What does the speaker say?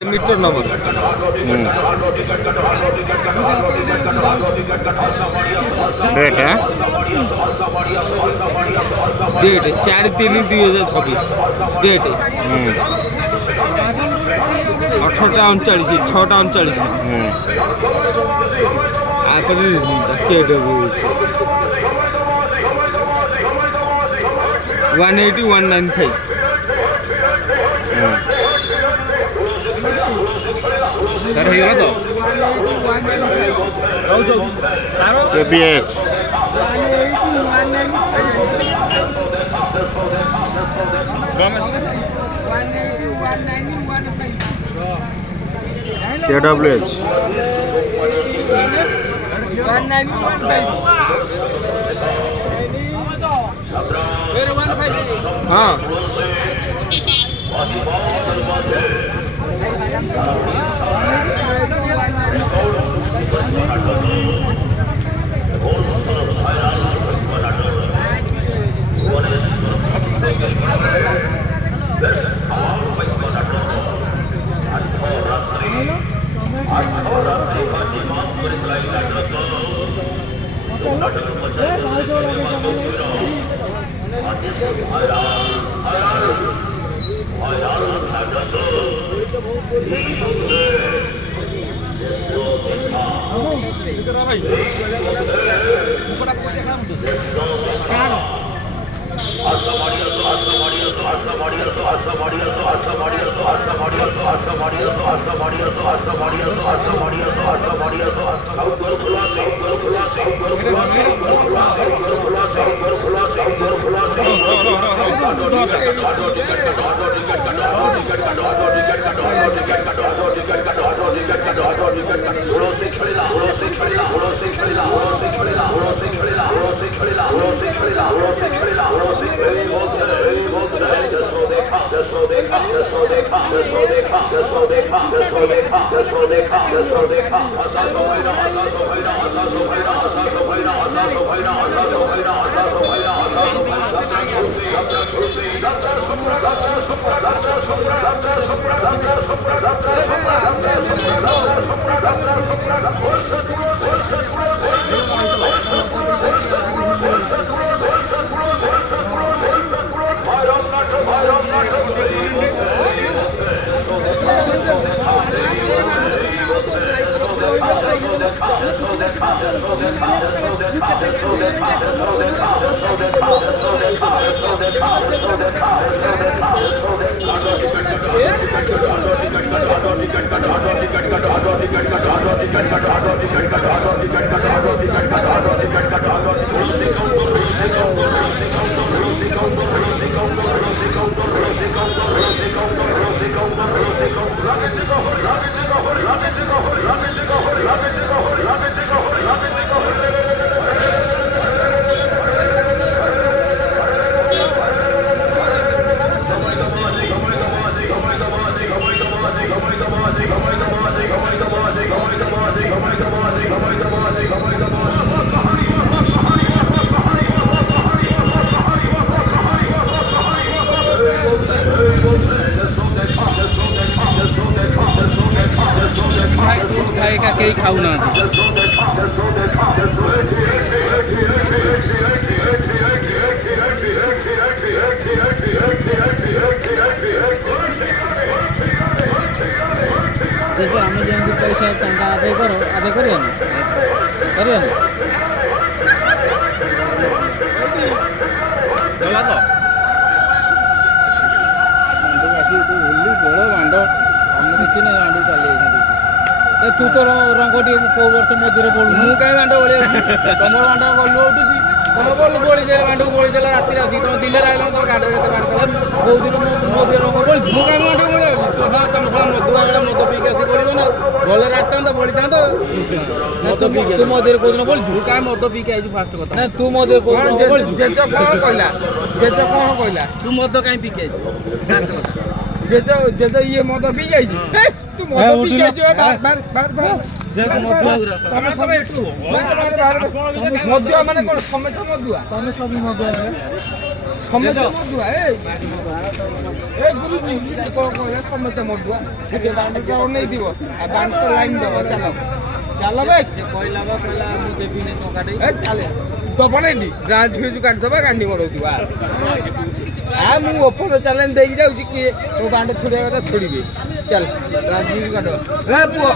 meter number date है date 4/3/2026 date 18:39 6:39 आकर cat 180 195 sir ହେଇଗଲା ତ KBH KWH हाँ कहीं खाऊ ना आम जमी पैसा चंदा आदाय कर आदाय कर बड़ बांड आम किसी ना बांड चल तू तो रंगटी कौ वर्ष मध्य पड़ू मु कहीं बांड बड़ी तुम बांड गलु उठुची तुम बोल बोली दे बांड को बोली देला राति आसी तुम दिन आइल तुम गाड़ बांड कल कौ दिन मध्य रंग बोल मु कहीं बांड बोले तुम मधु आगे मद पीक आसी बोल ना भले रास्ता बोली था तू मध्य कौ दिन बोल झू कहीं मद पीक आई फास्ट कथा तू मध्य कौ दिन जेज कौन कहला तू मद कहीं पीक आई जेज ये मद पी जाई तू मद पी जाई बार बार बार मधुआ माने कौन समेत मधुआ तमें सब मधुआ ସମସ୍ତେ ମଧୁଆ ସମସ୍ତେ ମଧୁଆ ଟିକେ ବାଣ୍ଡଟା ନେଇଥିବ ଆଉ ବାଣ୍ଡ ତ ଲାଇନ୍ ଦେବ ଚାଲ ଚାଲ ଭାଇ କହିଲା ବା କହିଲା ମୁଁ ଦେବିନି ଟଙ୍କାଟେ ଚାଲେ ଦବ ନାଇଁ ବ୍ରାଞ୍ଚ ଫିଜ୍ କାଟିଦେବା ଗାଣ୍ଡି ମରଉଥିବା ମୁଁ ଓପର ଚ୍ୟାଲେଞ୍ଜ ଦେଇକି ଯାଉଛି କିଏ ତୋ ବାଣ୍ଡ ଛୋଡ଼ିବା କଥା ଛୋଡ଼ିବେ ଚାଲ ବ୍ରାଞ୍ଚ ଫିଜ୍ କାଟିଦେବା ପୁଅ